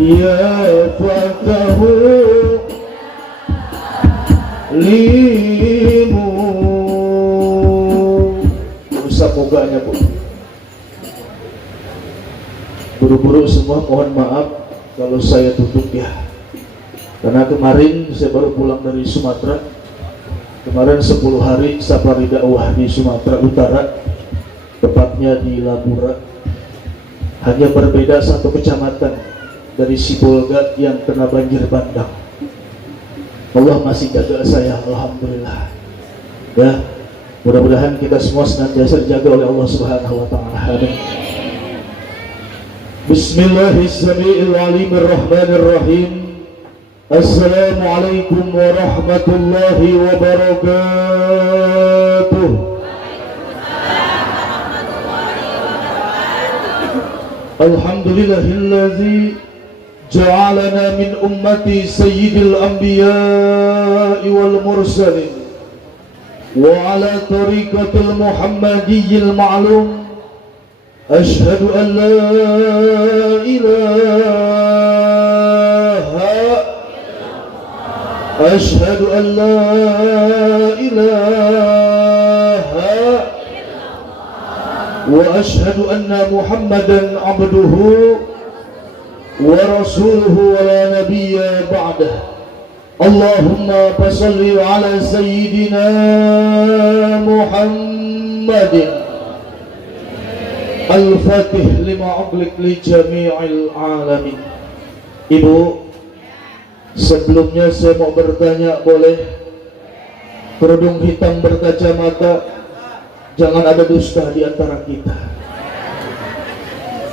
ya fatahu limu. Usah boganya Bu. Guru-guru semua mohon maaf kalau saya tutup ya, karena kemarin saya baru pulang dari Sumatera. Kemarin 10 hari safari dakwah di Sumatera Utara, tepatnya di Labura. Hanya berbeda satu kecamatan dari Sibolga yang kena banjir bandang. Allah masih jaga saya, alhamdulillah. Ya, mudah-mudahan kita semua senantiasa dijaga oleh Allah Subhanahu wa taala. Amin. Bismillahirrahmanirrahim. Assalamualaikum warahmatullahi wabarakatuh. Alhamdulillahilladzi ja'alana min ummati sayyidil anbiya'i wal mursalin wa ala tariqatil muhammadiyyil ma'lum. Ashhadu an la ilaha Ashhadu an la ilaha wa ashhadu anna Muhammadan abduhu wa rasuluhu wa la nabiyya ba'dah. Allahumma fasalli ala sayyidina Muhammadin Al-Fatih lima ughliq li jami'il alamin. Ibu, sebelumnya saya mau bertanya, boleh? Kerudung hitam berkacamata, jangan ada dusta di antara kita.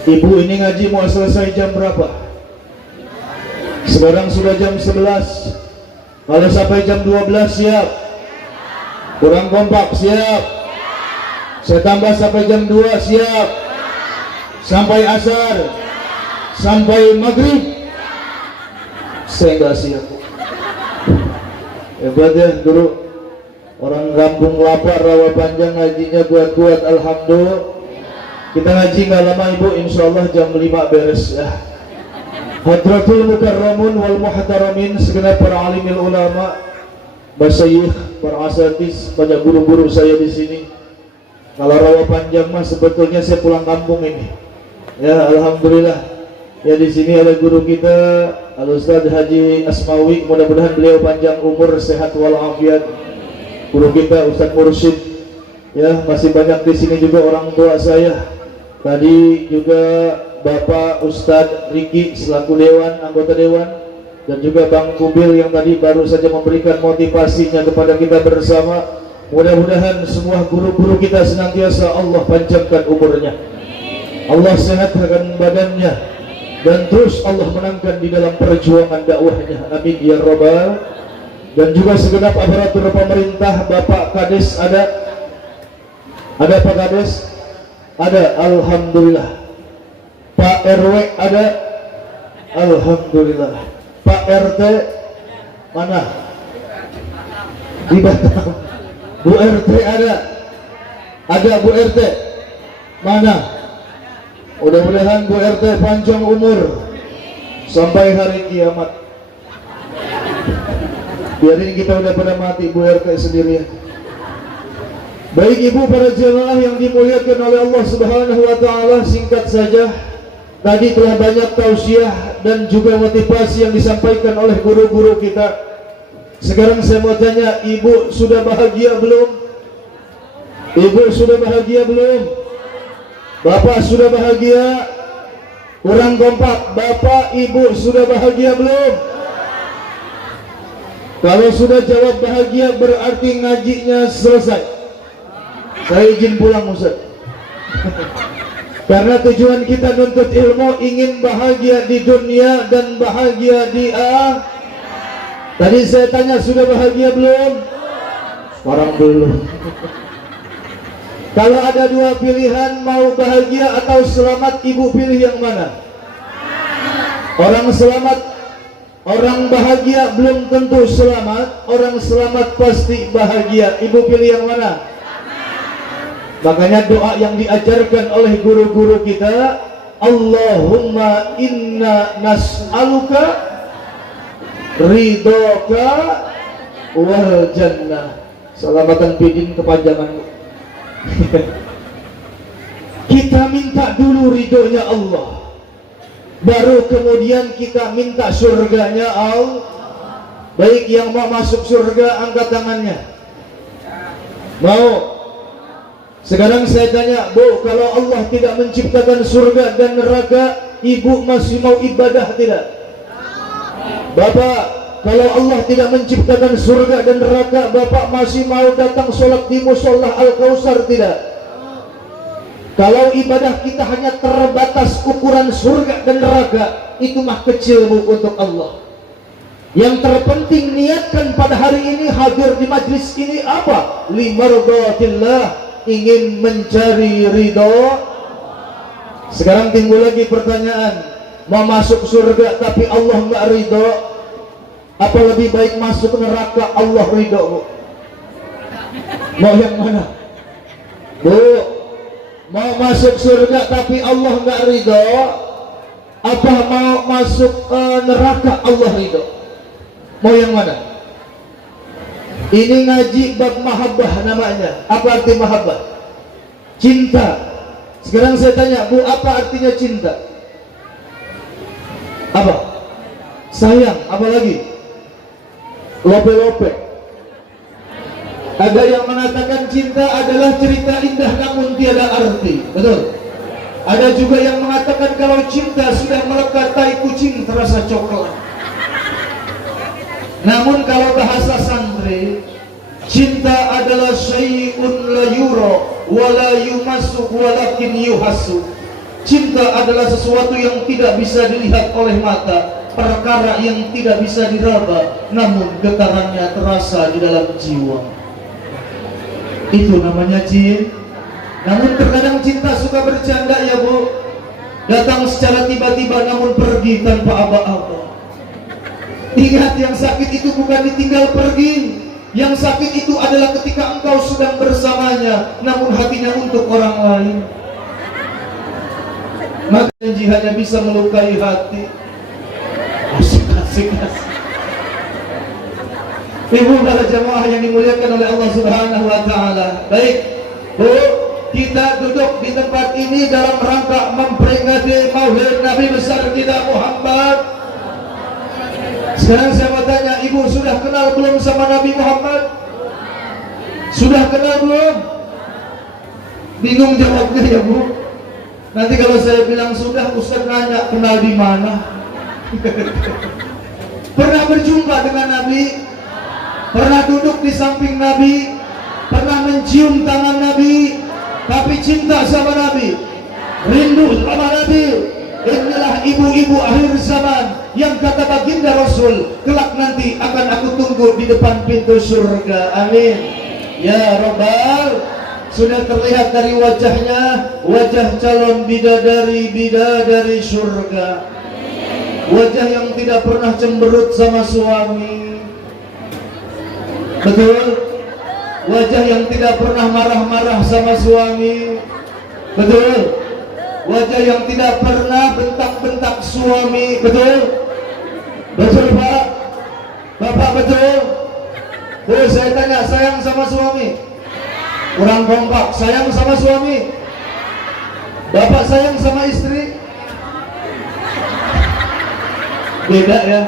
Ibu, ini ngaji mau selesai jam berapa? Sekarang sudah jam 11. Kalau sampai jam 12 siap? Kurang kompak, siap? Saya tambah sampai jam 2, siap? Sampai asar, sampai maghrib, saya nggak siap. Hebat ya guru. Orang kampung lapar, rawa panjang, ngajinya kuat-kuat, alhamdulillah. Kita ngaji nggak lama ibu, insya Allah jam 5 beres ya. Hadratul mukarramun wal muhtaramin, segenap para alimil ulama, masyayikh, para asatiz, banyak guru-guru saya di sini. Kalau rawa panjang mah sebetulnya saya pulang kampung ini. Ya, alhamdulillah. Ya, di sini ada guru kita Al Ustaz Haji Asmawi, mudah-mudahan beliau panjang umur, sehat walafiat. Guru kita Ustaz Mursyid. Ya, masih banyak di sini juga orang tua saya. Tadi juga Bapak Ustaz Riki selaku dewan, anggota dewan, dan juga Bang Kubil yang tadi baru saja memberikan motivasinya kepada kita bersama. Mudah-mudahan semua guru-guru kita senantiasa Allah panjangkan umurnya, Allah sehatkan badannya, dan terus Allah menangkan di dalam perjuangan dakwahnya. Amin ya rabbal. Dan juga segenap aparatur pemerintah. Bapak Kades ada Pak Kades? Ada, alhamdulillah. Pak RW ada, alhamdulillah. Pak RT mana? Di Batam. Bu RT ada Bu RT mana? Mudah-mudahan Bu RT panjang umur sampai hari kiamat. Biarin kita udah pada mati Bu RT sendirian. Baik ibu, para jemaah yang dimuliakan oleh Allah Subhanahu wa taala, singkat saja, tadi telah banyak tausiah dan juga motivasi yang disampaikan oleh guru-guru kita. Sekarang saya mau tanya, ibu sudah bahagia belum? Ibu sudah bahagia belum? Bapak sudah bahagia? Kurang kompak. Bapak, ibu sudah bahagia belum? Kalau sudah jawab bahagia, berarti ngajinya selesai. Saya izin pulang Ustaz. Karena tujuan kita nuntut ilmu, ingin bahagia di dunia dan bahagia di akhirat. Tadi saya tanya, sudah bahagia belum? Sekarang belum. Kalau ada dua pilihan, mau bahagia atau selamat, ibu pilih yang mana? Orang selamat, orang bahagia belum tentu selamat. Orang selamat pasti bahagia. Ibu pilih yang mana? Makanya doa yang diajarkan oleh guru-guru kita, Allahumma inna nas'aluka ridhoka wal jannah. Selamatan bidin kepanjangan. Kita minta dulu ridhonya Allah, baru kemudian kita minta surganya Allah. Baik, yang mau masuk surga angkat tangannya. Mau? Sekarang saya tanya, Bu, kalau Allah tidak menciptakan surga dan neraka, Ibu masih mau ibadah tidak? Bapak, kalau Allah tidak menciptakan surga dan neraka, Bapak masih mau datang sholat di musola Al-Kausar tidak? Kalau ibadah kita hanya terbatas ukuran surga dan neraka, itu mah kecil, Bu, untuk Allah. Yang terpenting niatkan pada hari ini hadir di majlis ini apa? Limardhatillah, ingin mencari ridho. Sekarang timbul lagi pertanyaan, mau masuk surga tapi Allah nggak ridho, apa lebih baik masuk neraka Allah ridho, Bu? Mau yang mana, Bu? Mau masuk surga tapi Allah nggak ridho, apa mau masuk neraka Allah ridho? Mau yang mana? Ini ngaji bab mahabbah namanya. Apa arti mahabbah? Cinta. Sekarang saya tanya, Bu, apa artinya cinta? Apa? Sayang. Apa lagi? Lope-lope. Ada yang mengatakan cinta adalah cerita indah namun tiada arti. Betul? Ada juga yang mengatakan kalau cinta sudah melekat tai kucing terasa coklat. Namun kalau bahasa santri, cinta adalah syai'un la yura wa la yumassu walakin yuhassu. Cinta adalah sesuatu yang tidak bisa dilihat oleh mata, perkara yang tidak bisa diraba, namun getarannya terasa di dalam jiwa. Itu namanya cinta. Namun terkadang cinta suka bercanda, ya Bu. Datang secara tiba-tiba namun pergi tanpa aba-aba. Ingat, yang sakit itu bukan ditinggal pergi. Yang sakit itu adalah ketika engkau sedang bersamanya namun hatinya untuk orang lain. Maka janji hanya bisa melukai hati. Asik. Ibu para jamaah yang dimuliakan oleh Allah Subhanahu wa taala. Baik, Bu, kita duduk di tempat ini dalam rangka memperingati Maulid Nabi besar kita Muhammad. Sekarang saya mau tanya, Ibu sudah kenal belum sama Nabi Muhammad? Sudah kenal belum? Bingung jawabnya, ya Bu. Nanti kalau saya bilang sudah, Ustaz nanya kenal di mana? Pernah berjumpa dengan Nabi? Pernah duduk di samping Nabi? Pernah mencium tangan Nabi? Tapi cinta sama Nabi, rindu sama Nabi. Inilah ibu-ibu akhir zaman yang kata baginda Rasul, kelak nanti akan aku tunggu di depan pintu surga. Amin ya Rabbal. Sudah terlihat dari wajahnya, wajah calon bidadari surga. Wajah yang tidak pernah cemberut sama suami. Betul? Wajah yang tidak pernah marah-marah sama suami. Betul? Wajah yang tidak pernah bentak-bentak suami. Betul? Betul, Pak? Bapak, betul? Boleh saya tanya, sayang sama suami? Kurang kompak. Sayang sama suami? Bapak sayang sama istri? Beda ya?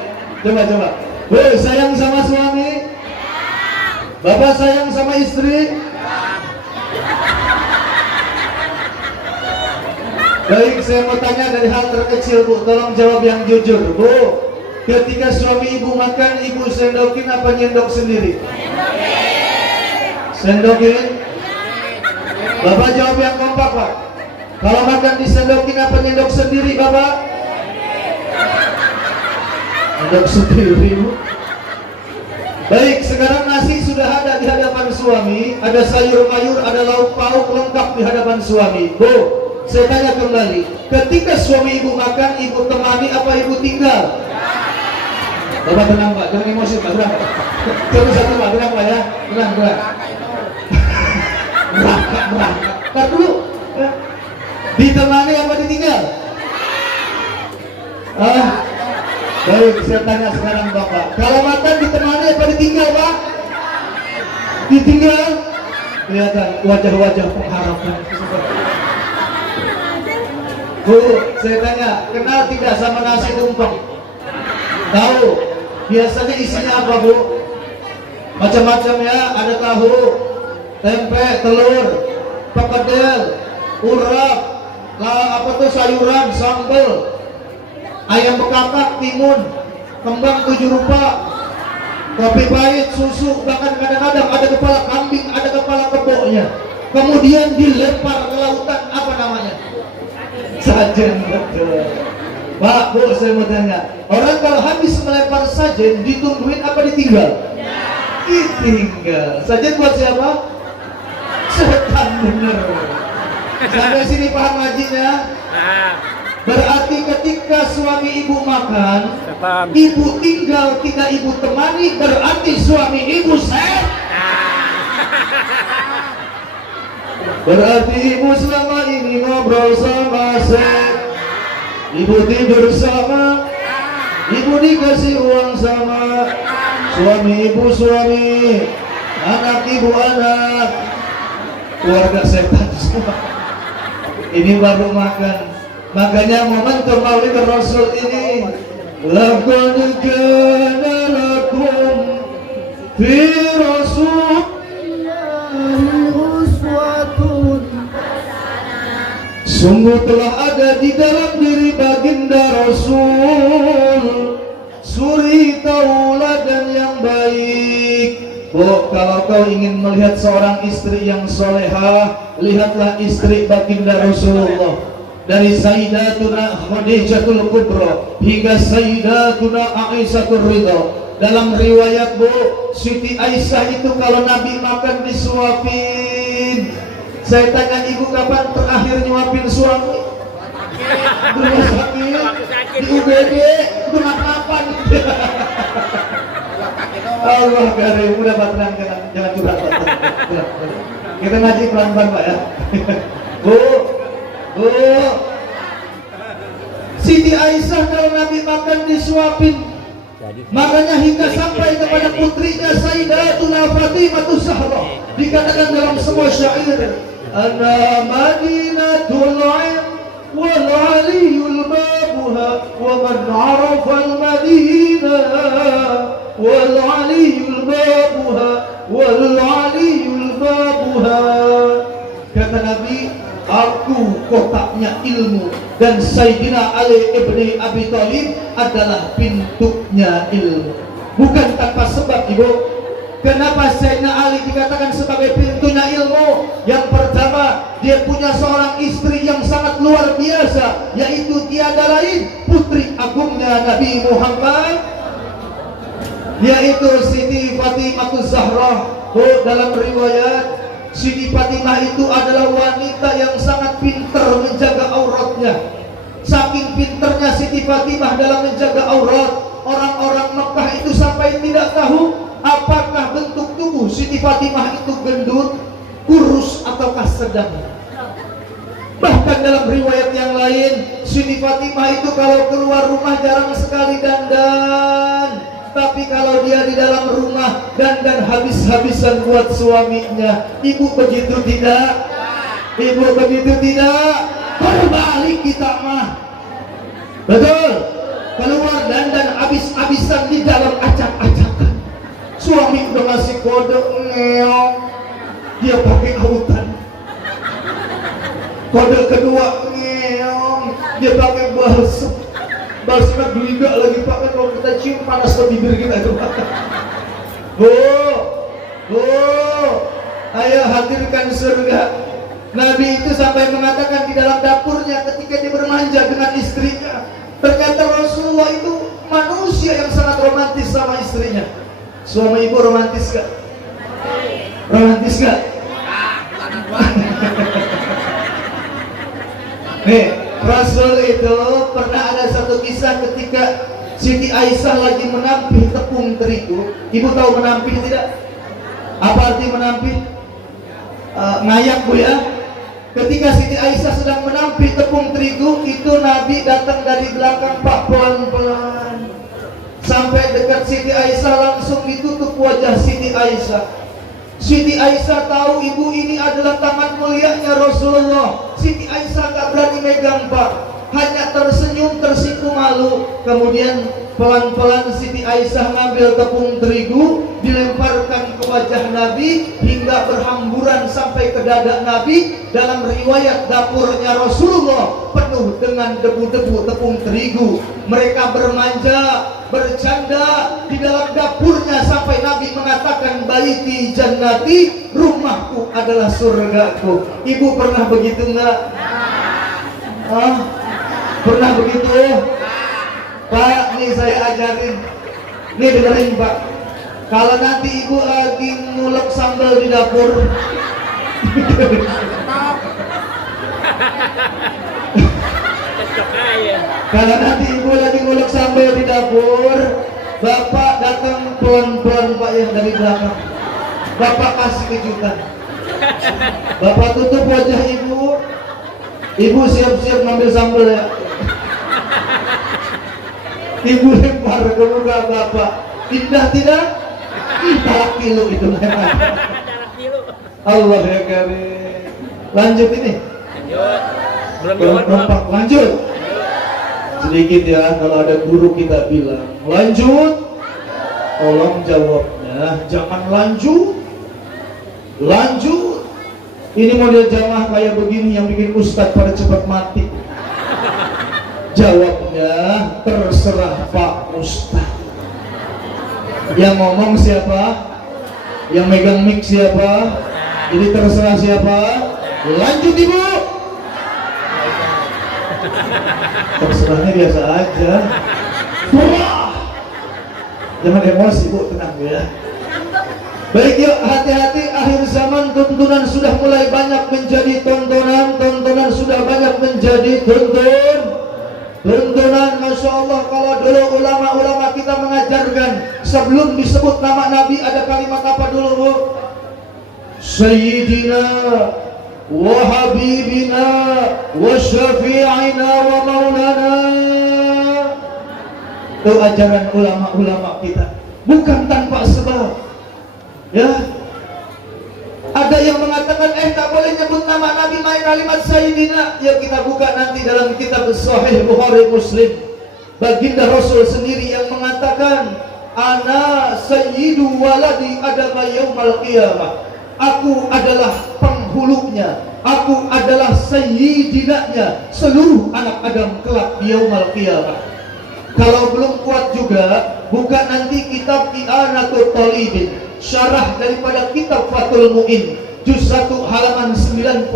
Coba. Boleh sayang sama suami? Bapak sayang sama istri? Baik, saya mau tanya dari hal terkecil, Bu. Tolong jawab yang jujur, Bu. Ketika suami Ibu makan, Ibu sendokin apa nyendok sendiri? Sendokin. Bapak jawab yang kompak, Pak. Kalau makan disendokin apa nyendok sendiri, Bapak? Nyendok sendiri, Bu. Baik, sekarang nasi sudah ada di hadapan suami, ada sayur mayur, ada lauk pauk lengkap di hadapan suami. Bu, saya tanya kembali, ketika suami Ibu makan, Ibu temani apa Ibu tinggal? Bapak tenang, Pak, jangan emosi, Pak. Tenang, Pak. Satu-satu, Pak, tenang, Pak, ya. Tenang. Merangkak. Ntar dulu. Ditemani apa ditinggal? Ah, baik, saya tanya sekarang Bapak. Kalau makan ditemani apa ditinggal Pak? Ditinggal? Kelihatan wajah-wajah pengharapan. Bu, saya tanya, kenal tidak sama nasi tumpeng? Tahu? Biasanya isinya apa Bu? Macam-macam ya, ada tahu, tempe, telur, perkedel, urap, apa tuh sayuran, sambal, ayam bekakak, timun, kembang 7 rupa, kopi pahit, susu, bahkan kadang-kadang ada kepala kambing, ada kepala keboknya. Kemudian dilempar ke lautan, apa namanya? Sajen, betul. Pak, Bu, saya mau tanya, orang kalau habis melempar sajen, ditungguin apa ditinggal? Ditinggal. Sajen buat siapa? Setan, bener. Sampai sini paham ngajinya? Berarti ketika suami ibu makan, ibu tinggal, tidak ibu temani, berarti suami ibu sehat. Berarti ibu selama ini ngobrol sama sehat. Ibu tidur sama, ibu dikasih uang sama, suami ibu suami, anak ibu anak, keluarga setan semua. Ini baru makan. Makanya momentum Maulid Rasul ini, laqad kana lakum fi Rasulillahi uswatun hasanah. Sungguh telah ada di dalam diri baginda Rasul suri tauladan yang baik. Bu, kalau kau ingin melihat seorang istri yang solehah, lihatlah istri baginda Rasulullah. Dari Sayyidatuna Khadijatul Kubra hingga Sayyidatuna Aisyahur Ridha. Dalam riwayat Bu, Siti Aisyah itu kalau Nabi makan disuapin. Saya tanya ibu, kapan terakhir nyuapin suami? Rumah sakit, di UGD, rumah kapan? Allah karim, udah Pak, tenang, jangan curhat Pak. Kita ngaji pelan-pelan Pak ya. Bu, Siti Aisyah kalau Nabi makan disuapin. Makanya hingga sampai kepada putrinya Sayyidatuna Fatimah Zahra dikatakan dalam sebuah syair, ana madinatul ilm wal aliyul babuha wa man arafa al madinah wal aliyul babuha wal aliyul babuha. Kata Nabi, aku kotaknya ilmu dan Sayyidina Ali ibni Abi Thalib adalah pintunya ilmu. Bukan tanpa sebab Ibu. Kenapa Sayyidina Ali dikatakan sebagai pintunya ilmu? Yang pertama, dia punya seorang istri yang sangat luar biasa, yaitu tiada lain putri agungnya Nabi Muhammad, yaitu Siti Fatimah Zahra. Dalam riwayat, Siti Fatimah itu adalah wanita yang sangat pintar menjaga auratnya. Saking pintarnya Siti Fatimah dalam menjaga aurat, orang-orang Mekah itu sampai tidak tahu apakah bentuk tubuh Siti Fatimah itu gendut, kurus, ataukah sedang. Bahkan dalam riwayat yang lain, Siti Fatimah itu kalau keluar rumah jarang sekali dandan. Tapi kalau dia di dalam rumah dandan habis-habisan buat suaminya. Ibu begitu tidak? Ibu begitu tidak? Berbalik kita mah. Betul? Keluar dandan habis-habisan di dalam acak-acakan. Suami udah ngasih kode ngeong, dia pakai autan. Kode kedua ngeong, dia pakai balsem. Balsemnya geliga lagi Pak, kan kalau kita cium panas ke bibir kita itu Pak. Bu, ayo hadirkan surga. Nabi itu sampai mengatakan di dalam dapurnya ketika dia bermanja dengan istrinya, ternyata Rasulullah itu manusia yang sangat romantis sama istrinya. Suami ibu romantis gak? Romantis gak? Nih, Rasul itu pernah ada satu kisah ketika Siti Aisyah lagi menampih tepung terigu. Ibu tahu menampih tidak? Apa arti menampih? Ngayak Bu ya? Ketika Siti Aisyah sedang menampi tepung terigu, itu Nabi datang dari belakang, Pak, pelan-pelan. Sampai dekat Siti Aisyah, langsung ditutup wajah Siti Aisyah. Siti Aisyah tahu ibu ini adalah tangan mulianya Rasulullah. Siti Aisyah gak berani megang, Pak, hanya tersenyum, tersipu malu. Kemudian pelan-pelan Siti Aisyah ngambil tepung terigu, dilemparkan ke wajah Nabi hingga berhamburan sampai ke dada Nabi. Dalam riwayat, dapurnya Rasulullah penuh dengan debu-debu tepung terigu. Mereka bermanja, bercanda di dalam dapurnya sampai Nabi mengatakan, baiti jannati, rumahku adalah surgaku. Ibu pernah begitu enggak? Pernah begitu? Pak, nih saya ajarin. Nih dengerin, Pak. Kalau nanti ibu lagi ngulek sambal di dapur, kalau nanti ibu lagi ngulek sambal di dapur, bapak datang pelan-pelan, Pak, yang dari belakang. Bapak kasih kejutan. Bapak tutup wajah ibu. Ibu siap-siap ngambil sambal ya. Ibu lempar ke muka bapak. Indah tidak? Talak kilo itu memang. Allah ya karim. Lanjut ini. Lanjut. Lanjut. Sedikit ya, kalau ada guru kita bilang lanjut, tolong jawabnya jangan lanjut. Lanjut. Ini model jamaah kayak begini yang bikin ustadz pada cepat mati. Jawabnya terserah Pak Ustadz. Yang ngomong siapa? Yang megang mic siapa? Jadi terserah siapa? Lanjut ibu. Terserahnya biasa aja. Wah, jangan emosi bu, tenang ya. Baik yuk, hati-hati, akhir zaman tuntunan sudah mulai banyak menjadi tontonan. Tontonan sudah banyak menjadi tontonan. Masya Allah, kalau dulu ulama-ulama kita mengajarkan, sebelum disebut nama Nabi ada kalimat apa dulu bu? Sayyidina wa habibina wa syafi'ina wa maulana. Itu ajaran ulama-ulama kita, bukan tanpa sebab. Ya, ada yang mengatakan tak boleh nyebut nama Nabi, main kalimat Sayyidina. Ya, kita buka nanti dalam kitab Sahih Bukhari Muslim. Baginda Rasul sendiri yang mengatakan, ana sayyidu waladi Adam yaumal qiyamah. Aku adalah penghulunya, aku adalah sayyidinanya seluruh anak Adam kelak di yaumal qiyamah. Kalau belum kuat juga, buka nanti kitab I'anatul Talibin, syarah daripada kitab Fathul Mu'in, juz 1 halaman 98.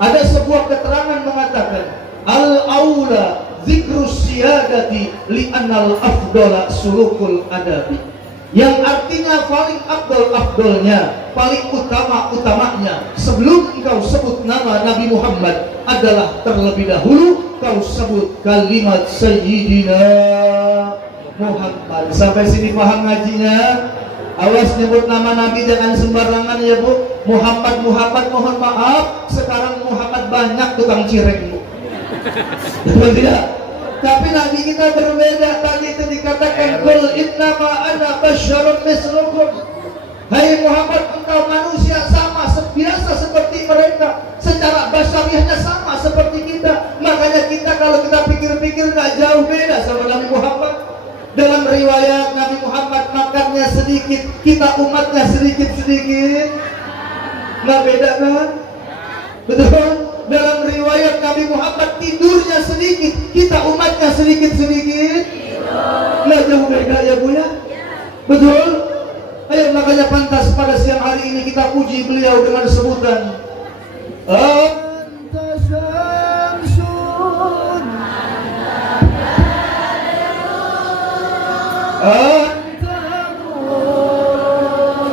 Ada sebuah keterangan mengatakan, al-aula zikrus siyadati li'annal afdola sulukul adabi. Yang artinya paling afdolnya, paling utamanya, sebelum engkau sebut nama Nabi Muhammad adalah terlebih dahulu kau sebut kalimat Sayyidina Muhammad. Sampai sini paham ngajinya? Awas nyebut nama Nabi jangan sembarangan ya bu. Muhammad mohon maaf, sekarang Muhammad banyak tukang cireng bu. Betul tidak? Tapi Nabi kita berbeda. Tadi itu dikatakan qul innama ana basyarun mislukum. Hai Muhammad, engkau manusia sama biasa seperti mereka, secara basyariahnya sama seperti kita. Makanya kita kalau kita pikir-pikir gak jauh beda sama Nabi Muhammad. Dalam riwayat Nabi Muhammad makannya sedikit, kita umatnya sedikit-sedikit. Nggak beda kan? Betul? Dalam riwayat Nabi Muhammad tidurnya sedikit, kita umatnya sedikit-sedikit. Nggak jauh beda ya bu ya? Betul? Ayo, makanya pantas pada siang hari ini kita puji beliau dengan sebutan Anta Syamsun, Anta Nur,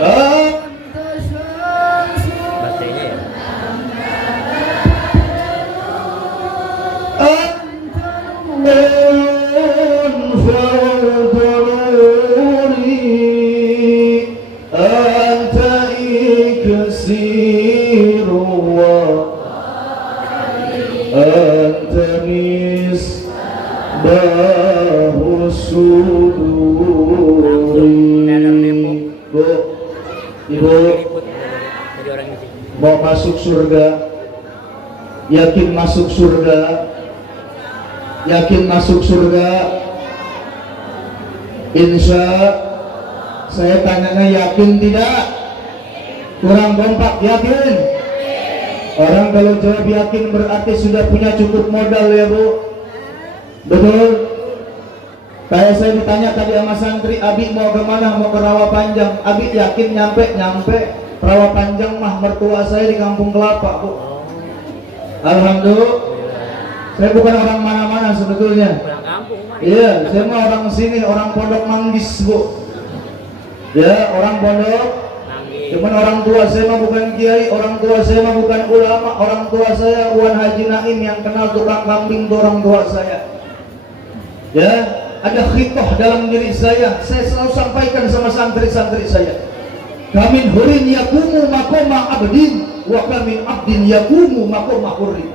Anta Syamsun, Anta Nur. أنت anta misbahu suduri. Bu, ibu mau masuk surga, yakin masuk surga, yakin masuk surga. Insya saya tanyanya yakin tidak? Kurang kompak, yakin? Orang kalau jawab yakin berarti sudah punya cukup modal ya bu. Betul? Kayak saya ditanya tadi sama santri, Abi mau kemana? Mau ke Rawapanjang. Abi yakin nyampe? Nyampe. Rawapanjang mah mertua saya di Kampung Kelapa bu. Alhamdulillah. Saya bukan orang mana-mana sebetulnya. Iya, saya mah orang sini, orang Pondok Manggis bu. Ya, orang Pondok. Cuman orang tua saya mah bukan kiai, orang tua saya mah bukan ulama, orang tua saya Wan Haji Naim yang kenal tukang kambing itu orang tua saya. Ya, ada khitoh dalam diri saya selalu sampaikan sama santri-santri saya. Kamin hurin yakumu makoma abdin, wa kamin abdin yakumu makoma hurin.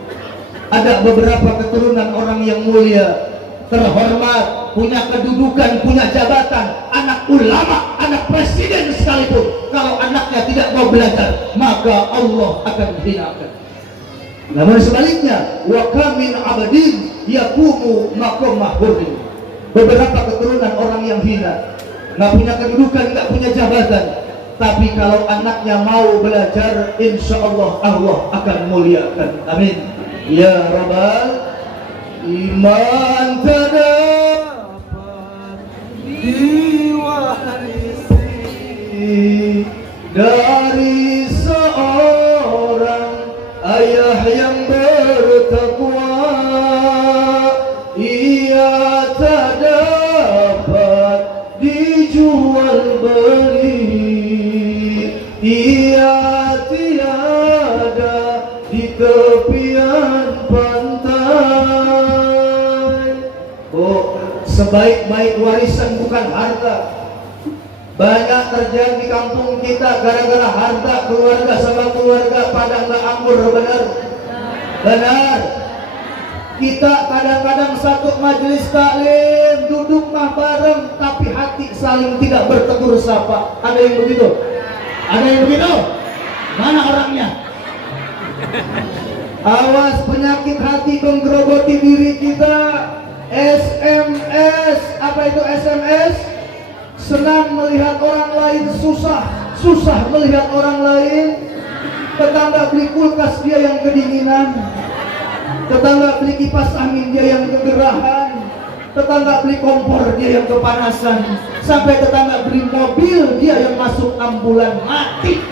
Ada beberapa keturunan orang yang mulia, terhormat, punya kedudukan, punya jabatan, anak ulama, anak presiden sekalipun, kalau anaknya tidak mau belajar, maka Allah akan hinakan. Namun sebaliknya, wa kamin abdin yakumu maqamah hurrin. Beberapa keturunan orang yang hina, nggak punya kedudukan, nggak punya jabatan, tapi kalau anaknya mau belajar, insya Allah Allah akan muliakan. Amin. Ya Rabbal iman terdapat diwarisi dari seorang ayah yang bertakwa. Ia tak dapat dijual beli, ia tiada di tepian pantai. Oh, sebaik-baik warisan bukan harta. Banyak terjadi di kampung kita gara-gara harta, keluarga sama keluarga pada nggak akur. Benar? Benar. Kita kadang-kadang satu majelis taklim, duduk mah bareng, tapi hati saling tidak bertegur sapa. Ada yang begitu? Ada yang begitu? Mana orangnya? Awas, penyakit hati menggerogoti diri kita. SMS, apa itu SMS? Senang melihat orang lain susah, susah melihat orang lain. Tetangga beli kulkas, dia yang kedinginan. Tetangga beli kipas angin, dia yang kegerahan. Tetangga beli kompor, dia yang kepanasan. Sampai tetangga beli mobil, dia yang masuk ambulan mati.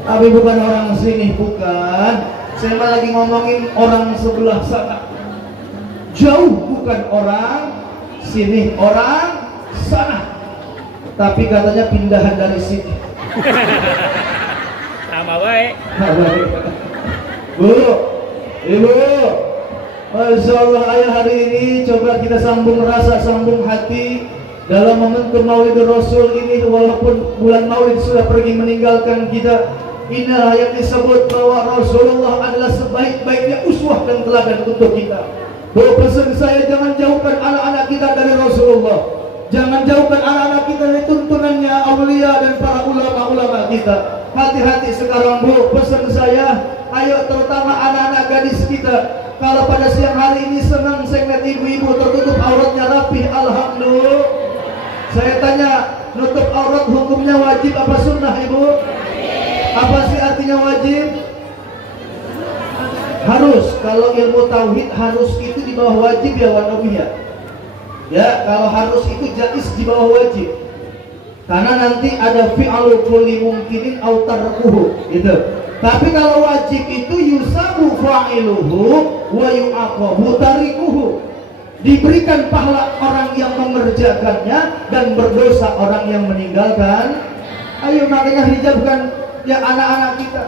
Tapi bukan orang sini, bukan. Saya malah lagi ngomongin orang sebelah sana. Jauh bukan orang sini, orang sana. Tapi katanya pindahan dari sini. Sama baik. Bu, Ibu, Masya Allah, ayah hari ini coba kita sambung rasa, sambung hati dalam momentum Maulid Rasul ini. Walaupun bulan Maulid sudah pergi meninggalkan kita, inilah yang disebut bahwa Rasulullah adalah sebaik-baiknya uswah dan teladan untuk kita. Bahwa pesan saya, jangan jauhkan anak-anak kita dari Rasulullah, jangan jauhkan anak-anak kita dari tuntunannya aulia dan para ulama-ulama kita. Hati-hati sekarang bu, pesan saya, ayo terutama anak-anak gadis kita. Kalau pada siang hari ini senang saya lihat ibu-ibu tertutup auratnya rapih, alhamdulillah. Saya tanya, nutup aurat hukumnya wajib apa sunnah ibu? Apa sih artinya wajib? Harus. Kalau ilmu tauhid harus itu di bawah wajib ya wanawiyah. Ya, kalau harus itu jaiz di bawah wajib. Karena nanti ada fi'alu kulli mungkinin au tarkuhu gitu. Tapi kalau wajib itu yusabu fa'iluhu wa yu'aqabu tarikuhu. Diberikan pahala orang yang mengerjakannya dan berdosa orang yang meninggalkan. Ayo, makanya hijabkan ya anak-anak kita.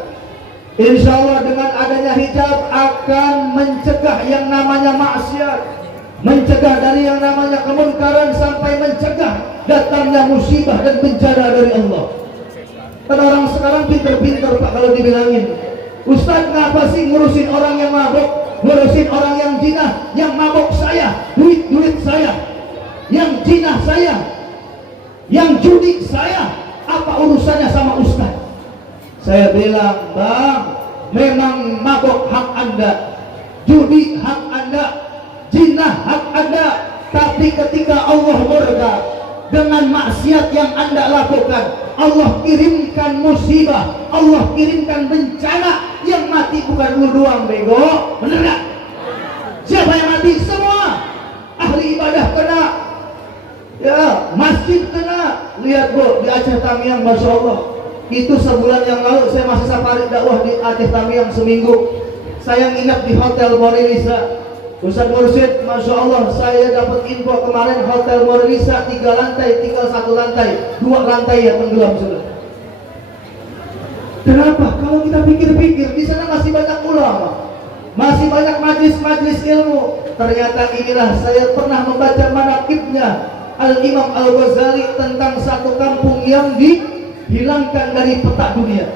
Insya Allah dengan adanya hijab akan mencegah yang namanya maksiat, mencegah dari yang namanya kemungkaran, sampai mencegah datangnya musibah dan bencana dari Allah. Kan orang sekarang pinter-pinter pak kalau dibilangin, Ustaz ngapa sih ngurusin orang yang mabuk, ngurusin orang yang zina? Yang mabuk saya, duit saya, yang zina saya, yang judi saya, apa urusannya sama Ustaz? Saya bilang, bang, memang mabuk hak anda, judi hak anda, zina hak anda, tapi ketika Allah murka dengan maksiat yang anda lakukan, Allah kirimkan musibah, Allah kirimkan bencana. Yang mati bukan lu doang, bego, bener gak? Siapa yang mati? Semua. Ahli ibadah kena, ya, masjid kena. Lihat bu, di Aceh Tamiang, Masya Allah, itu sebulan yang lalu saya masih safari dakwah di Aceh Tamiang seminggu. Saya nginep di Hotel Morilisa. Ustaz Mursyid, Masya Allah, saya dapat info kemarin Hotel Morilisa 3 lantai, tinggal 1 lantai, 2 lantai yang tenggelam sudah. Kenapa? Kalau kita pikir-pikir, di sana masih banyak ulama, masih banyak majlis-majlis ilmu. Ternyata inilah, saya pernah membaca manaqibnya Al-Imam Al-Ghazali tentang satu kampung yang dihilangkan dari peta dunia.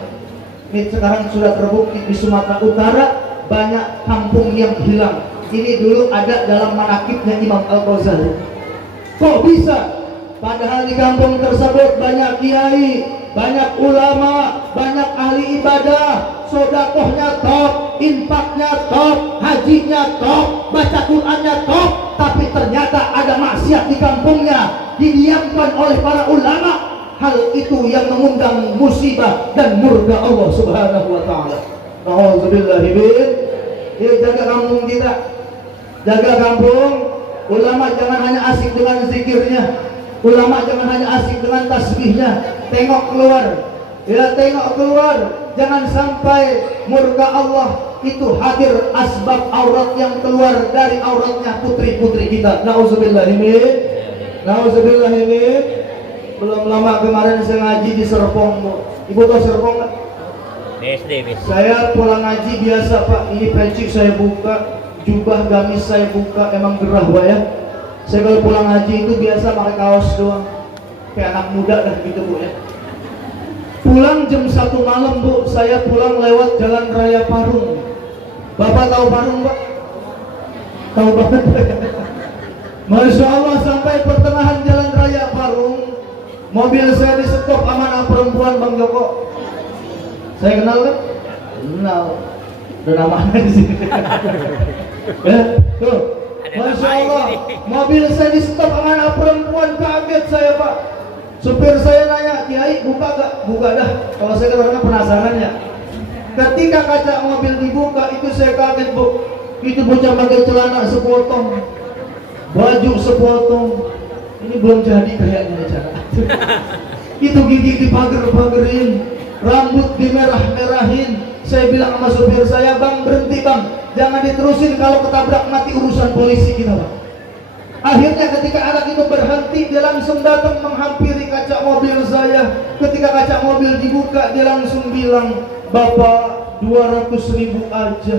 Ini sekarang sudah terbukti di Sumatera Utara banyak kampung yang hilang. Ini dulu ada dalam manaqibnya Imam Al-Ghazali. Kok bisa? Padahal di kampung tersebut banyak kiai, banyak ulama, banyak ahli ibadah, sodakohnya top, infaknya top, hajinya top, baca Qur'annya top, tapi ternyata ada maksiat di kampungnya, didiamkan oleh para ulama. Hal itu yang mengundang musibah dan murka Allah Subhanahu wa ta'ala. Na'udzubillahi min. Ya, jaga kampung kita, jaga kampung. Ulama jangan hanya asik dengan zikirnya, ulama jangan hanya asik dengan tasbihnya. Tengok keluar, ya, tengok keluar. Jangan sampai murka Allah itu hadir asbab aurat yang keluar dari auratnya putri-putri kita. Nauzubillahi min. Nauzubillahi min. Belum lama kemarin saya ngaji di Serpong, Bu. Ibu tahu Serpong nggak? SD. Saya pulang ngaji biasa, Pak. Ini peci saya buka, jubah gamis saya buka, emang gerah, Pak, ya. Saya kalau pulang haji itu biasa pakai kaos doang, kayak anak muda dah gitu, Bu, ya. Pulang jam 1 malam, Bu. Saya pulang lewat Jalan Raya Parung. Bapak tahu Parung, Pak? Tahu banget. Masya Allah, sampai pertengahan Jalan Raya Parung, mobil saya di stop sama anak perempuan, Bang Joko. Saya kenal kan? Kenal. Ada namanya di sini. Ya, tuh. Masya Allah, mobil saya di stop sama anak perempuan, kaget saya, Pak. Supir saya nanya, Kiai buka gak? Buka dah. Kalau saya kadang-kadang penasaran ya. Ketika kaca mobil dibuka, itu saya kaget, Bu. Itu bocah pakai celana sepotong, baju sepotong. Ini belum jadi kayaknya cara. Itu gigi dipager-pagerin, rambut dimerah-merahin. Saya bilang sama supir saya, Bang, berhenti, Bang, jangan diterusin, kalau ketabrak mati urusan polisi kita, Bang. Akhirnya ketika anak itu berhenti, dia langsung datang menghampiri kaca mobil saya. Ketika kaca mobil dibuka, dia langsung bilang, Bapak, 200.000 aja.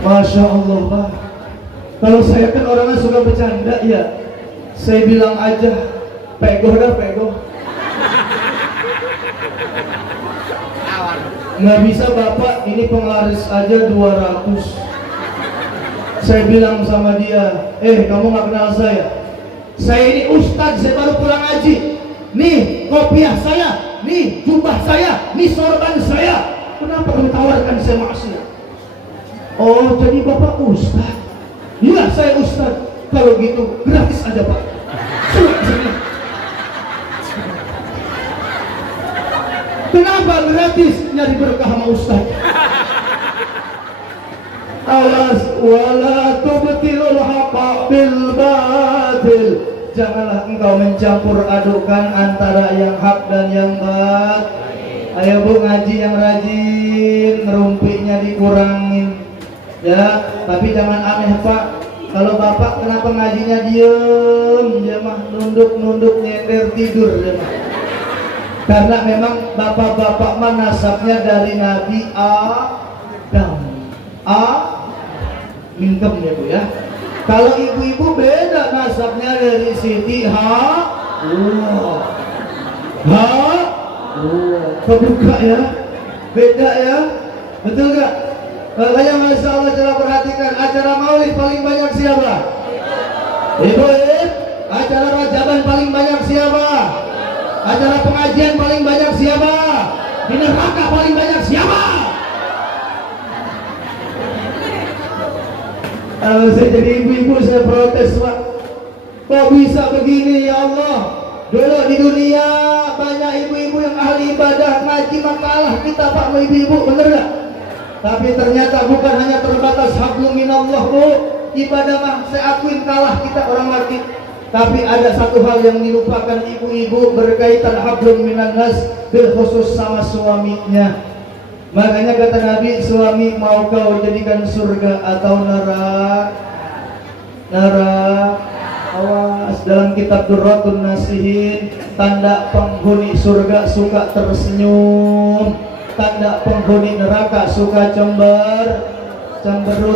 Masya Allah, Pak. Kalau saya kan orangnya suka bercanda, ya. Saya bilang aja, pego dah, pego. Nggak bisa, Bapak, ini penglaris aja 200. Saya bilang sama dia, kamu nggak kenal saya. Saya ini ustadz, saya baru pulang ngaji. Nih kopiah saya, nih jubah saya, nih sorban saya. Kenapa kamu tawarkan saya maksiat? Oh, jadi Bapak ustadz? Iya, saya ustadz. Kalau gitu gratis aja, Pak. Kenapa gratis? Nyari berkah sama ustaz. Alas wala tubtilul haqqa bil batil. Janganlah engkau mencampur adukan antara yang hak dan yang batil. Ayo, Bu, ngaji yang rajin, ngerumpiknya dikurangin. Ya, tapi jangan aneh, Pak. Kalau Bapak kenapa ngajinya diem, ya mah nunduk-nunduk nyender tidur, ya mah. Karena memang bapak-bapak mah nasabnya dari Nabi Adam. Mingkem ya, Bu, ya. Kalau ibu-ibu beda nasabnya dari Siti Terbuka ya, beda ya, betul gak? Makanya Masya Allah coba perhatikan, acara maulid paling banyak siapa? Ibu. Acara rajaban paling banyak siapa? Acara pengajian paling banyak siapa? Di neraka paling banyak siapa? Kalau saya jadi ibu-ibu saya protes Pak. Kok bisa begini ya Allah? Dulu di dunia banyak ibu-ibu yang ahli ibadah ngaji makalah kita Pak ibu-ibu, bener gak? Tapi ternyata bukan hanya terbatas hablum minallah Bu, ibadah mah saya akuin kalah kita orang laki. Tapi ada satu hal yang dilupakan ibu-ibu berkaitan hablum minannas, bil khusus sama suaminya. Makanya kata Nabi, suami mau kau jadikan surga atau neraka? Neraka. Awas, dalam kitab Durratun Nasihin, tanda penghuni surga suka tersenyum, tanda penghuni neraka suka cemberut.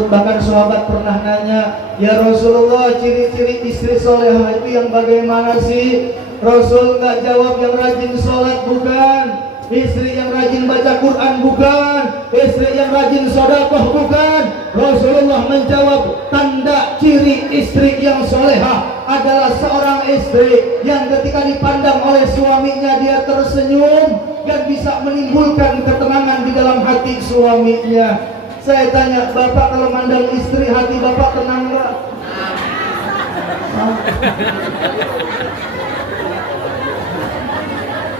Bahkan sahabat pernah nanya, ya Rasulullah, ciri-ciri istri solehah itu yang bagaimana sih? Rasul nggak jawab yang rajin sholat, bukan. Istri yang rajin baca Quran, bukan. Istri yang rajin sedekah, bukan. Rasulullah menjawab, tanda ciri istri yang solehah adalah seorang istri yang ketika dipandang oleh suaminya dia tersenyum dan bisa menimbulkan ketenangan di dalam hati suaminya. Saya tanya, Bapak kalau mandang istri hati Bapak tenang nggak?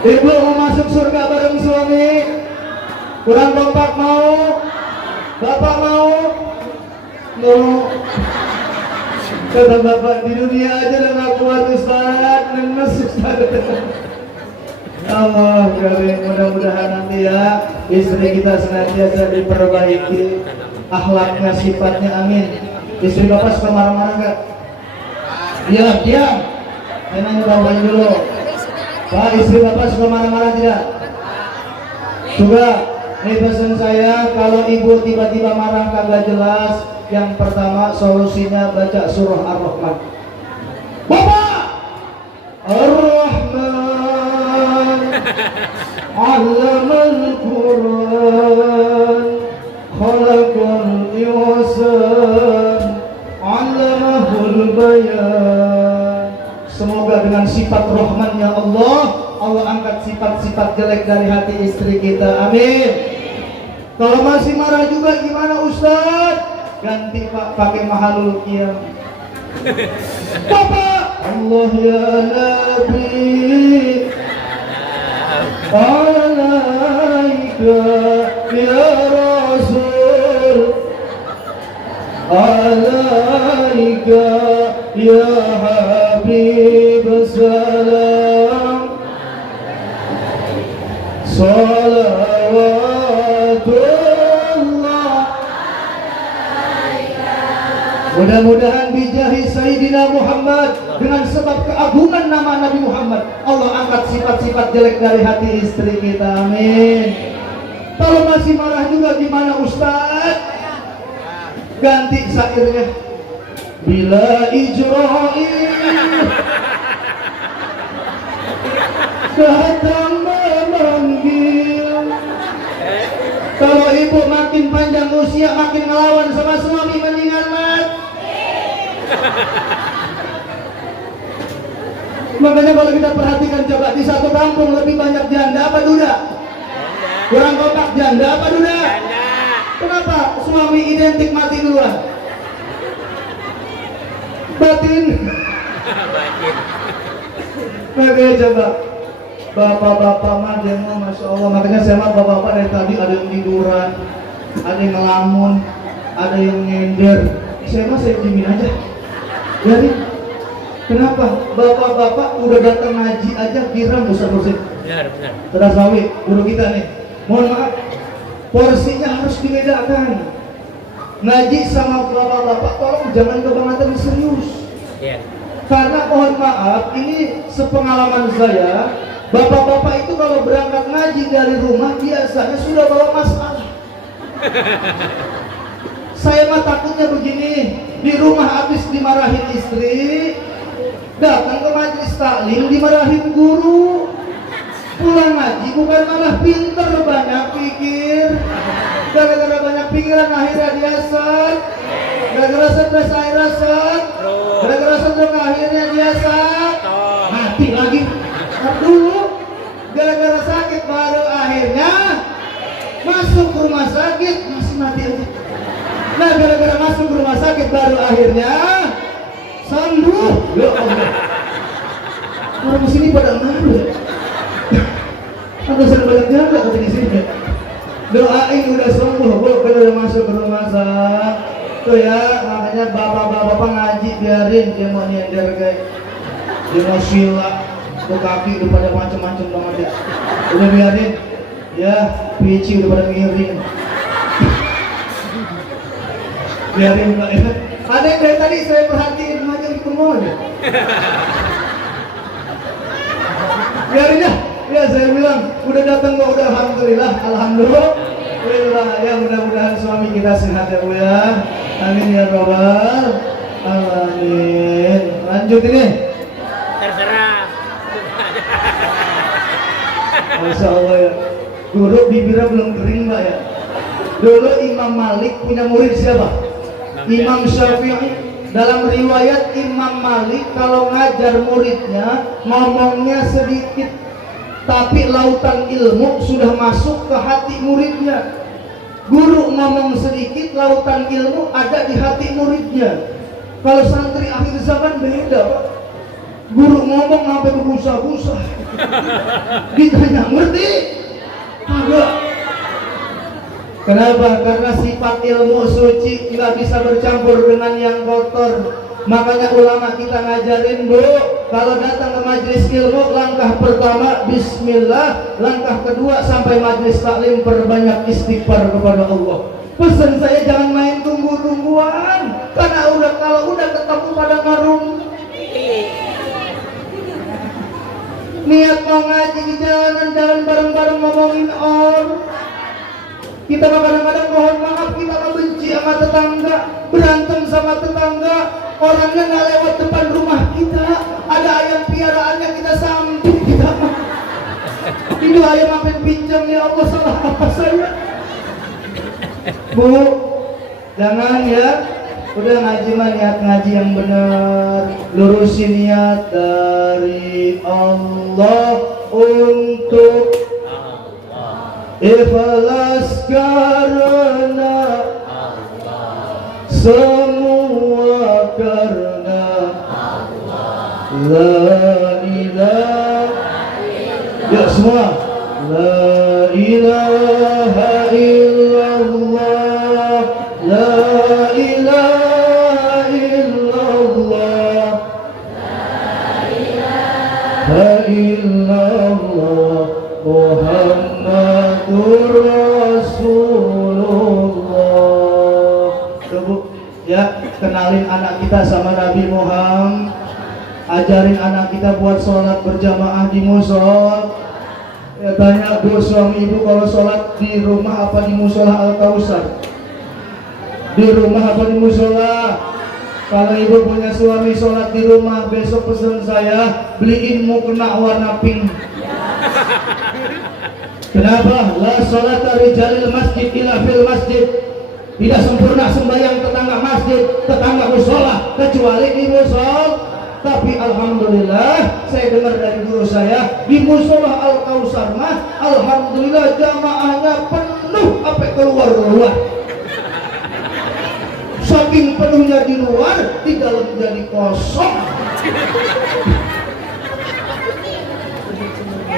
Ibu mau masuk surga bareng suami? Kurang kompak mau? Bapak mau? Mau? Kata Bapak, di dunia aja udah gak kuat Ustaz, nemes Ustaz. Allah karim, mudah-mudahan nanti ya istri kita senantiasa diperbaiki akhlaknya, sifatnya, amin. Istri Bapak suka marah-marah gak? Diam. Saya nanya Bapak dulu. Pak, istri Bapak suka marah-marah tidak? Suka. Ini pesan saya, kalau ibu tiba-tiba marah kagak jelas, yang pertama solusinya baca surah Ar-Rahman. Bapak! Ar-Rahman Allamal Quran Khalaqal Insan Allamahul Bayan. Semoga dengan sifat Rahmannya Allah angkat sifat-sifat jelek dari hati istri kita, amin. Kalau masih marah juga gimana Ustaz? Ganti Pak, pakai mahalul qiyam. Bapak, Allah ya Nabi alaika ya Rasul alaika ya Habib salam salawatullah. Mudah-mudahan bijahi Sayyidina Muhammad, dengan sebab keagungan nama Nabi Muhammad, Allah angkat sifat-sifat jelek dari hati istri kita, amin. Kalau masih marah juga gimana Ustaz? Ganti syairnya. Bila Ijra'il datang memanggil. Kalau ibu makin panjang usia makin ngelawan sama suami, mendingan mati. Makanya kalau kita perhatikan coba di satu kampung lebih banyak janda apa duda? Kurang kompak, janda apa duda? Kenapa? Suami identik mati duluan. Batin. Makanya coba bapak-bapak mah dia mah Masya Allah. Makanya saya mah bapak-bapak dari tadi ada yang tiduran, ada yang ngelamun, ada yang nyender. Saya mah saya diemin aja. Jadi kenapa? Bapak-bapak udah datang ngaji aja girang bosan-bosan. Benar. Terasawi guru kita nih. Mohon maaf, porsinya harus dibedakan. Ngaji sama bapak-bapak tolong jangan kebangetan serius. Karena mohon maaf, ini sepengalaman saya, bapak-bapak itu kalau berangkat ngaji dari rumah biasanya sudah bawa masalah. Saya mah takutnya begini, di rumah habis dimarahin istri, datang ke majelis taklim dimarahin guru. Pulang ngaji bukan malah pinter, banyak pikir. Gara-gara banyak pikiran akhirnya dia set. Gara-gara stres akhirnya set. Gara-gara stres akhirnya dia set. Mati lagi. Dulu gara-gara sakit baru akhirnya masuk rumah sakit, masih mati aja. Nah, gara-gara masuk rumah sakit baru akhirnya sembuh. Ya Allah. Orang di sini pada malu. Atau sudah banyak jaga katanya di sini. Doain udah sembuh, Bu. Kalau udah masuk ke rumah sakit. Tuh ya, makanya bapak-bapak ngaji biarin dia mau nyender kayak dia mau sila. Tuh kaki udah pada macam-macam banget dia. Udah biarin. Ya, pici udah pada miring. Biarin Pak ya. Ada yang dari tadi saya perhatiin ngajar di kemana ya? Biarin dah. Ya saya bilang udah datang kok udah alhamdulillah. Alhamdulillah. Ya mudah-mudahan suami kita sehat ya Bu ya. Amin ya Rabbal alamin. Lanjut ini. Terserah. Masya Allah ya. Dulu bibirnya belum kering Mbak ya. Dulu Imam Malik punya murid siapa? Imam Syafi'i. Dalam riwayat Imam Malik kalau ngajar muridnya ngomongnya sedikit, tapi lautan ilmu sudah masuk ke hati muridnya. Guru ngomong sedikit, lautan ilmu ada di hati muridnya. Kalau santri akhir zaman beda Pak. Guru ngomong sampai berbusa-busa. Ditanya ngerti? Agak. Kenapa? Karena sifat ilmu suci nggak bisa bercampur dengan yang kotor. Makanya ulama kita ngajarin Bu, kalau datang ke majelis ilmu, langkah pertama Bismillah, langkah kedua sampai majelis taklim perbanyak istighfar kepada Allah. Pesan saya jangan main tunggu-tungguan, karena kalau udah ketemu pada karung. Niat mau ngaji di jalanan, jalan bareng-bareng ngomongin orang. Kita kadang-kadang mohon maaf, kita membenci sama tetangga, berantem sama tetangga, orangnya nggak lewat depan rumah kita, ada ayam piaraannya kita sambut, kita itu ayam mampir pinjam, ya Allah salah apa saya? Bu, jangan ya, udah ngaji mah niat ngaji yang benar, lurusin niat dari Allah untuk ikhlas karena Allah, semua karena Allah. La ilaha illallah. Ya semua. La ilaha illallah. La ilaha illallah. La ilaha illallah. Muhammadur Rasulullah. Coba ya, kenalin anak kita sama Nabi Muhammad. Ajarin anak kita buat sholat berjamaah di musola. Ya, tanya Bu suami ibu kalau sholat di rumah apa di musola Al-Kausar? Di rumah apa di musola? Kalau ibu punya suami sholat di rumah, besok pesen saya beliin mukena warna pink. Kenapa? La sholata rijalil masjid ila fil masjid. Tidak sempurna sembahyang tetangga masjid, tetangga musola, kecuali di musola. Tapi alhamdulillah saya dengar dari guru saya di musola Al-Kausar mah alhamdulillah jamaahnya penuh sampai keluar-luar. Saking penuhnya di luar, di dalam jadi kosong.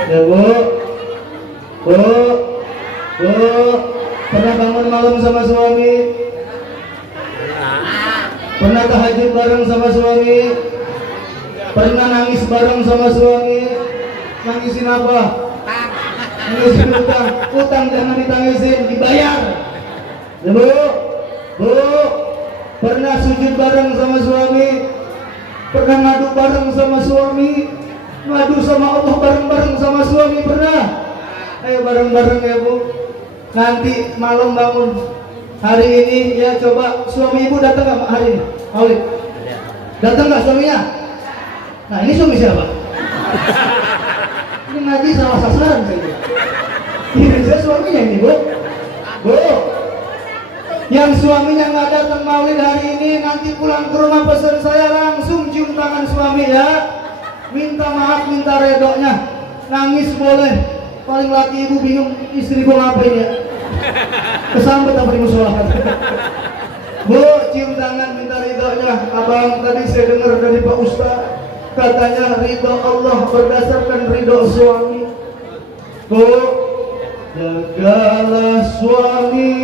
Ya Bu, pernah bangun malam sama suami? Pernah tahajud bareng sama suami? Pernah nangis bareng sama suami? Nangisin apa? Nangisin utang. Utang jangan ditangisin, dibayar. Ya Bu, pernah sujud bareng sama suami? Pernah ngadu bareng sama suami? Ngadu sama Allah bareng-bareng sama suami pernah? Ayo bareng-bareng ya Bu. Nanti malam bangun hari ini ya, coba suami ibu datang nggak hari ini? Aulid datang nggak suaminya? Nah ini suami siapa? Ini ngaji salah sasaran saya. Ini saya suaminya ini bu. Yang suaminya nggak datang maulid hari ini, nanti pulang ke rumah pesan saya langsung cium tangan suami ya. Minta maaf, minta redonya. Nangis boleh. Paling laki ibu bingung, istri gua ngapain ya? Kesambet apa di musola? Bu, cium tangan minta ridhonya. Abang tadi saya dengar dari Pak Ustaz, katanya ridho Allah berdasarkan ridho suami. Bu, jagalah suami,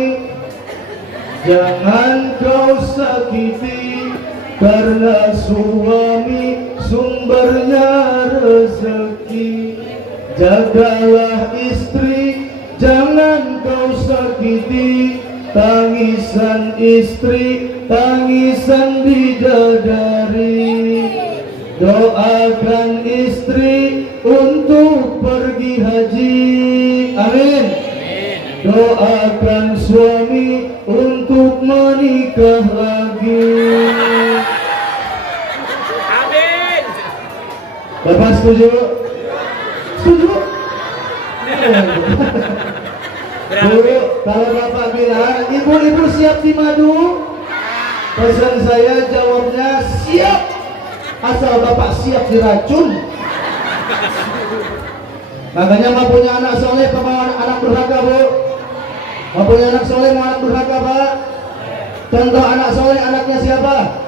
jangan kau sakiti, karena suami sumbernya rezeki. Jagalah istri, jangan kau sakiti, tangisan istri, tangisan bidadari. Doakan istri untuk pergi haji, amin. Doakan suami untuk menikah lagi. Amin. Bapak setuju? Setuju? Bu, kalau bapak bilang ibu-ibu siap di madu, pesan saya jawabnya siap, asal bapak siap diracun. Makanya mau punya anak soleh apa mau anak durhaka bu? Mau punya anak soleh mau anak durhaka pak? Contoh anak soleh anaknya siapa?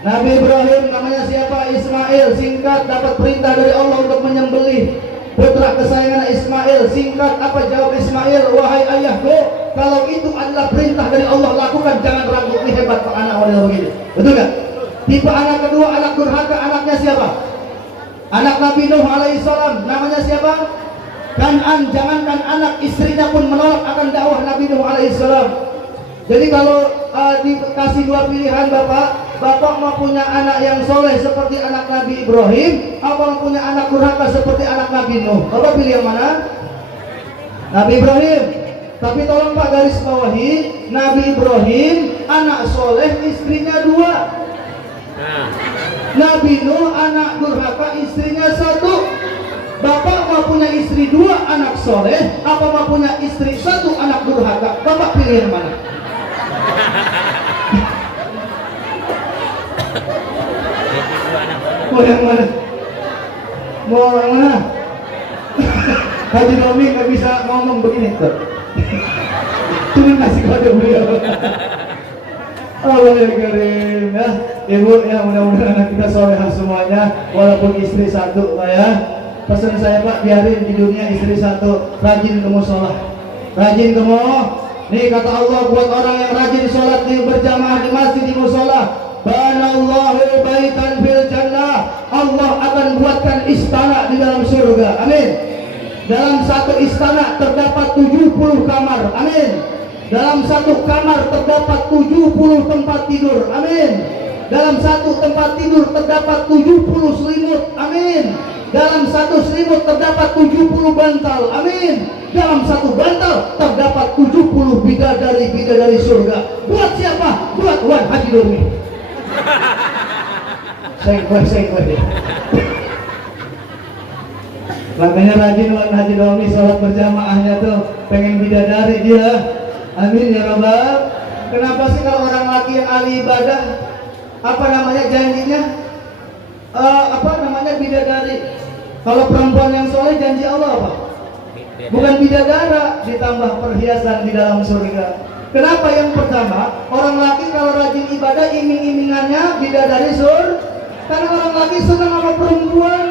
Nabi Ibrahim, namanya siapa? Ismail. Singkat, dapat perintah dari Allah untuk menyembelih putra kesayangan Ismail. Singkat, apa jawab Ismail? Wahai ayahku, kalau itu adalah perintah dari Allah, lakukan, jangan ragu. Ini hebat pak anak model begini, betul gak? Tipe anak kedua, anak durhaka, anaknya siapa? Anak Nabi Nuh alaihissalam, namanya siapa? Kan'an. Jangankan anak, istrinya pun menolak akan dakwah Nabi Nuh alaihissalam. Jadi kalau dikasih dua pilihan bapak mau punya anak yang soleh seperti anak Nabi Ibrahim, apa mau punya anak durhaka seperti anak Nabi Nuh? Bapak pilih yang mana? Nabi Ibrahim. Tapi tolong pak garis bawahi, Nabi Ibrahim anak soleh, istrinya 2. Nabi Nuh anak durhaka, istrinya 1. Bapak mau punya istri 2 anak soleh, apa mau punya istri 1 anak durhaka? Bapak pilih yang mana? Mau yang mana? Mau yang mana? Haji Nomi nggak bisa ngomong begini tuh. Cuma kasih kode beliau. Allah ya karim ya. Ibu ya, mudah-mudahan anak kita solehah semuanya, walaupun istri 1 Pak ya. Pesan saya Pak, biarin di dunia istri 1, rajin ke musola, rajin ke nih kata Allah, buat orang yang rajin sholat di berjamaah di masjid di musola, banallahu baitan fil jannah, Allah akan buatkan istana di dalam surga, amin. Dalam satu istana terdapat 70 kamar, amin. Dalam satu kamar terdapat 70 tempat tidur, amin. Dalam satu tempat tidur terdapat 70 selimut, amin. Dalam satu selimut terdapat 70 bantal, amin. Dalam satu bantal terdapat 70 bidadari surga. Buat siapa? Buat Wan Haji Durmi. Saya makanya rajin Wan Haji Durmi sholat berjamaahnya tuh, pengen bidadari dia. Amin ya Rabbal. Kenapa sih kalau orang laki yang ahli ibadah, apa namanya janjinya? Bidadari. Kalau perempuan yang soleh janji Allah apa? Bukan bidadara, ditambah perhiasan di dalam surga. Kenapa? Yang pertama, orang laki kalau rajin ibadah, iming-imingannya bidadari surga. Karena orang laki senang sama perempuan.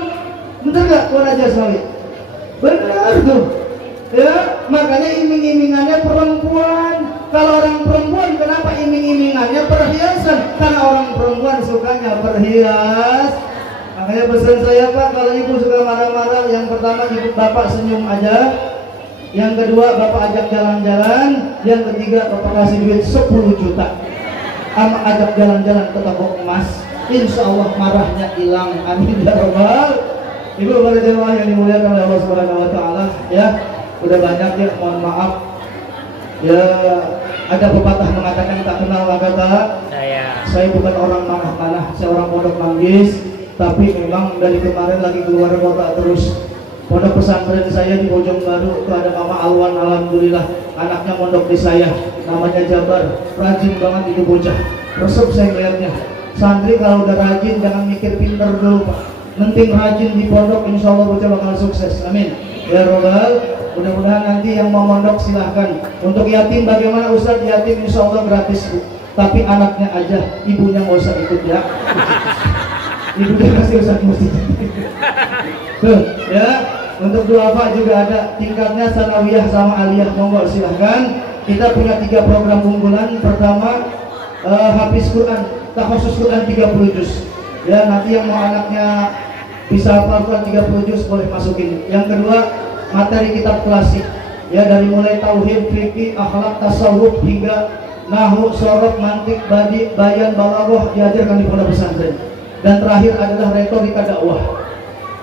Bener gak Tuan Haji Asmawi? Benar tuh ya, makanya iming-imingannya perempuan. Kalau orang perempuan, kenapa iming-imingannya perhiasan? Karena orang perempuan sukanya berhias. Makanya pesan saya Pak, kalau ibu suka marah-marah, yang pertama ibu bapak senyum aja, yang kedua bapak ajak jalan-jalan, yang ketiga bapak kasih duit 10 juta sama ajak jalan-jalan ke toko emas, insya Allah marahnya hilang, amin ya Rabbal. Ibu para jemaah yang dimuliakan oleh Allah Subhanahu wa taala ya, udah banyak ya, mohon maaf ya, ada pepatah mengatakan tak kenal maka tak. Saya bukan orang marah-marah, saya orang pondok Manggis, tapi memang dari kemarin lagi keluar kota terus. Pondok pesantren saya di Bojong Baru itu ada Mama Alwan, alhamdulillah anaknya mondok di saya, namanya Jabar, rajin banget itu bocah, resep saya lihatnya. Santri kalau udah rajin jangan mikir pinter dulu Pak, penting rajin di pondok, insya Allah bocah bakal sukses, amin ya robbal. Mudah-mudahan nanti yang mau mondok silahkan. Untuk yatim bagaimana Ustaz? Yatim insya Allah gratis Bu, tapi anaknya aja, ibunya nggak usah ikut ya. Ibunya kasih Ustaz mesti. Tuh ya, untuk duafa juga ada tingkatnya sanawiyah sama aliyah, monggo silahkan. Kita punya 3 program unggulan. Pertama hafiz Quran, takhusus Quran 30 juz. Ya, nanti yang mau anaknya bisa hafal Quran 30 juz boleh masukin. Yang kedua materi kitab klasik, ya dari mulai tauhid, fikih, akhlak, tasawuf hingga nahwu, sorot, mantik, badi, bayan, balaghah diajarkan di pondok pesantren. Dan terakhir adalah retorika dakwah,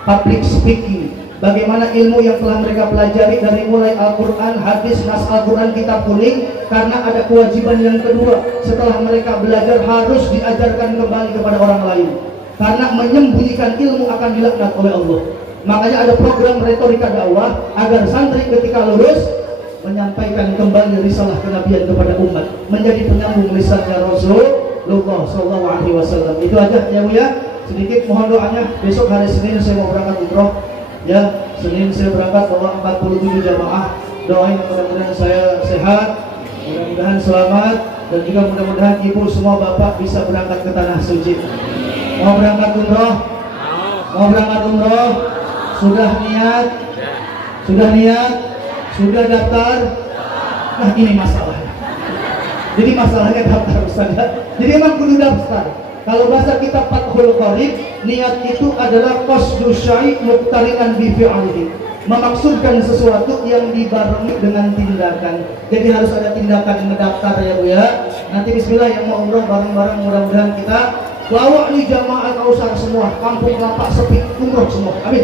public speaking, bagaimana ilmu yang telah mereka pelajari dari mulai Al-Quran, hadis, nas Al-Quran, kitab kuning. Karena ada kewajiban yang kedua, setelah mereka belajar harus diajarkan kembali kepada orang lain, karena menyembunyikan ilmu akan dilaknat oleh Allah. Makanya ada program retorika dakwah agar santri ketika lulus menyampaikan kembali risalah kenabian kepada umat, menjadi penyambung lisannya Rasulullah SAW. Itu aja ya Bu ya. Sedikit mohon doanya, besok hari Senin saya mau berangkat umroh ya. Senin saya berangkat bawa 47 jamaah. Doain mudah-mudahan saya sehat, mudah-mudahan selamat, dan juga mudah-mudahan ibu semua bapak bisa berangkat ke tanah suci. Mau berangkat umroh? Mau berangkat umroh? Sudah niat? Sudah niat? Sudah daftar? Nah ini masalahnya. Jadi masalahnya daftar Ustaz ya. Jadi emang kudu daftar. Kalau bahasa kitab Fathul Qorib, niat itu adalah qasdu syai' muqtarinan bi fi'lihi, memaksudkan sesuatu yang dibarengi dengan tindakan. Jadi harus ada tindakan mendaftar ya Bu ya. Nanti bismillah yang mau umroh bareng-bareng, mudah-mudahan kita bawa nih jamaah Kausar semua, kampung Lapak sepi, umroh semua. Amin.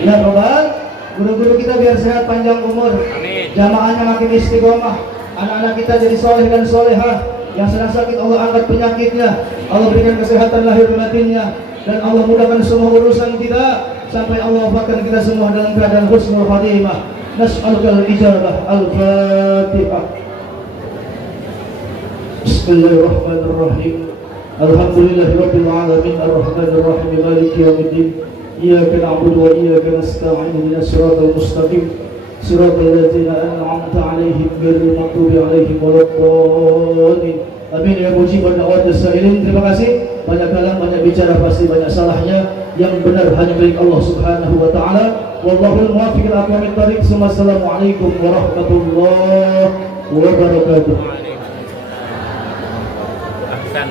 Ya robbal. Guru-guru kita biar sehat panjang umur. Amin. Jamaahnya makin istiqomah. Anak-anak kita jadi soleh dan solehah. Yang sedang sakit Allah angkat penyakitnya, Allah berikan kesehatan lahir batinnya, dan Allah mudahkan semua urusan kita sampai Allah wafatkan kita semua dalam keadaan husnul khatimah. Nas'alukal ijabah. Al-Fatihah. Bismillahirrahmanirrahim. Alhamdulillahirabbil alamin, arrahmanir rahim, maliki yaumiddin. Iyyaka na'budu wa iyyaka nasta'in, ihdinas siratal mustaqim. صراط الذين أنعمت عليهم غير المغضوب عليهم ولا الضالين. Amin ya mujibud da'wat as-sa'ilin. Terima kasih. Banyak kalam, banyak bicara, pasti banyak salahnya. Yang benar hanya milik Allah Subhanahu wa taala. Wallahul muwaffiq ila aqwamit thariq. Assalamualaikum warahmatullahi wabarakatuh. Ahsan.